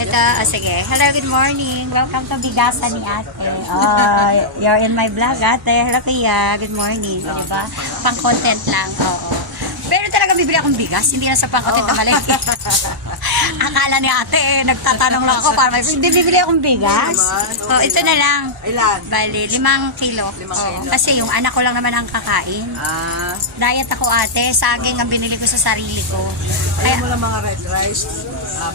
Ito, sige. Hello, good morning. Welcome to Bigasan ni Ate. You're in my vlog, Ate. Hello, Kuya. Good morning. Diba? Pang-content lang. Oo. Pero talaga bibili akong bigas. Hindi na sa pang-content na mali. Akala ni Ate, nagtatanong lang ako para hindi bibili akong bigas. Oh, ito na lang. Ilan? Bali, 5 kilo. 5 kilo. Kasi yung anak ko lang naman ang kakain. Diet ako, Ate. Saging ang binili ko sa sarili ko. Ayaw mo lang mga red rice,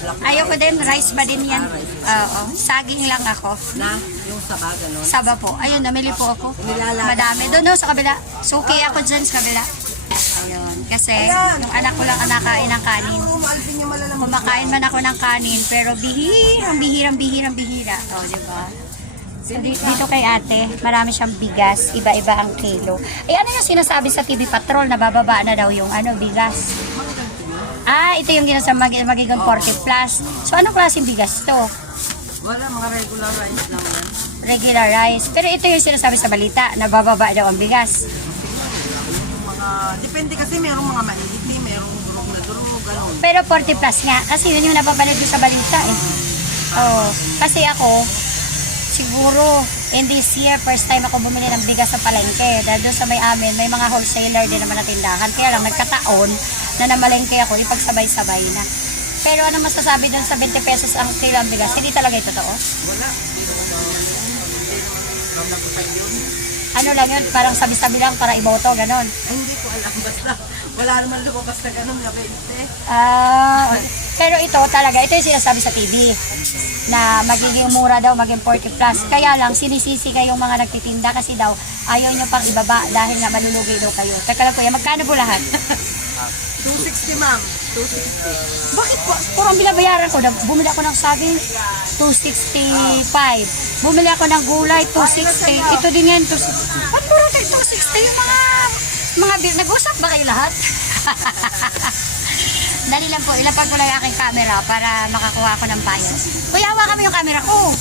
black rice. Ayoko din, rice ba din yan? Oo, saging lang ako. Na, yung saba, gano'n. Saba po. Ayun, namili po ako. Nilalagay. Madami. Doon no, sa kabila. Suki ako dyan sa kabila. Ayun. Kasi yung anak ko lang ang nakain ng kanin. Umalpin niyo malalamang. Kumakain man ako ng kanin, pero bihira. O, diba? So, dito kay ate, marami siyang bigas, iba-iba ang kilo. Eh, ano yung sinasabi sa TV Patrol na bababa na daw yung bigas? Ito yung magiging 40 plus. So, anong klaseng bigas to? Wala, mga regular rice lang yan. Regular rice. Pero ito yung sinasabi sa balita, na bababa daw ang bigas. Depende kasi merong mga mahigit, merong durog, gano'n. Pero 40 plus nga, kasi yun yung napapanood ko sa balita eh. Oh, kasi ako, siguro, in this year, first time ako bumili ng bigas sa palengke. Dahil doon sa may amin, may mga wholesaler din naman na tindahan. Kaya lang, nagkataon na namalengke ako, ipagsabay-sabay na. Pero ano masasabi doon sa 20 pesos ang kilo ang bigas? Hindi talaga ito totoo? Wala. Ano lang yun, parang sabi-sabi lang para iboto, ganon. Ay, hindi ko alam. Basta, wala naman lumabas na gano'n na 20. Pero ito talaga, ito yung sinasabi sa TV na magiging mura daw, maging 40 plus. Kaya lang, sinisisi kayong mga nagtitinda kasi daw ayaw nyo pang ibaba dahil na malulugi daw kayo. Teka lang kuya, magkano po lahat? 260 ma'am. 260. Bakit po? Purang binabayaran ko. Bumili ako ng saging, 265. Bumili ako ng gulay, 260. Ito din yan, 260. Ba't puro kayo 260 yung mga bill? Nag-usap ba kayo lahat? Dali lang po, ilapag ko lang yung aking camera para makakuha ako ng bayad. Kuya, hawa kami yung camera ko.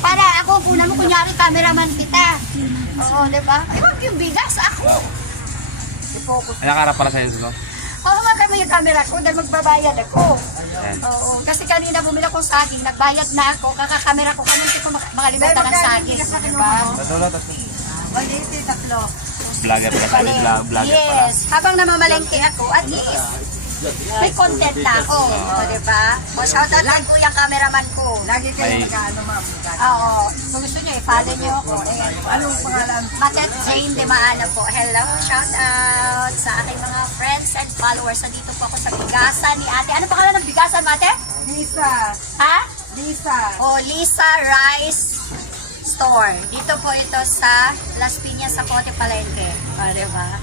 Para ako, kuna mo, kunyari cameraman kita. Oo, diba? Iwag yung bigas, ako. Ay, nakaharap pala sa'yo ko. Oo, hawakan mo yung camera ko dahil magbabayad ako. Oo, kasi kanina bumili ako saging, nagbayad na ako, kakakamera ko, kanina ko makalimutan ng saging. Diba? Natulot at 180, tatlo. vlogger pala sa'yo. Vlogger pala. Yes, habang namamalengke ako, at least, may content na ako. O, diba? O, shoutout lang po yung cameraman ko. Lagi kayo Ay. magkaano ma'am. Oo, kung gusto nyo, i-follow nyo ako. Ayan. Anong pangalan? Matet Jane de Maano po. Hello, shout out sa aking mga friends and followers. So, dito po ako sa Bigasan ni Ate. Ano pangalan ng Bigasan, Mate? Lisa. Ha? Lisa. O, Lisa Rice Store. Dito po ito sa Las Piñas sa Cote Palengke. O, diba?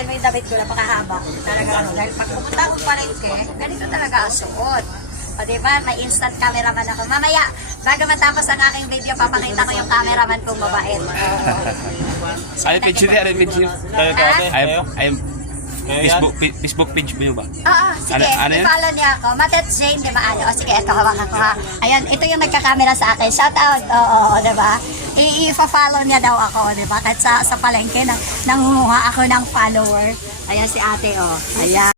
Yan mo yung damit ko, napakahaba. Talaga ano, dahil pag pupunta akong palengke, ganito talaga ang suot. O, diba? May instant cameraman ako. Mamaya, bago matapos ang aking video, papakita ko yung cameraman kong mabait. Ano yung page niya? Ano yung page niya? I'm Facebook page mo yun ba? Oo, sige. Ano yun? I-follow niya ako. Matet Jane, di ba? O, sige, ito, hawakan ko ha. Ayan, ito yung nagka-camera sa akin. Shout out. Oo, di ba? I-follow niya daw ako, di ba? Kahit sa palengke, nangunguha ako ng follower. Ayan si ate, oh. Ayan.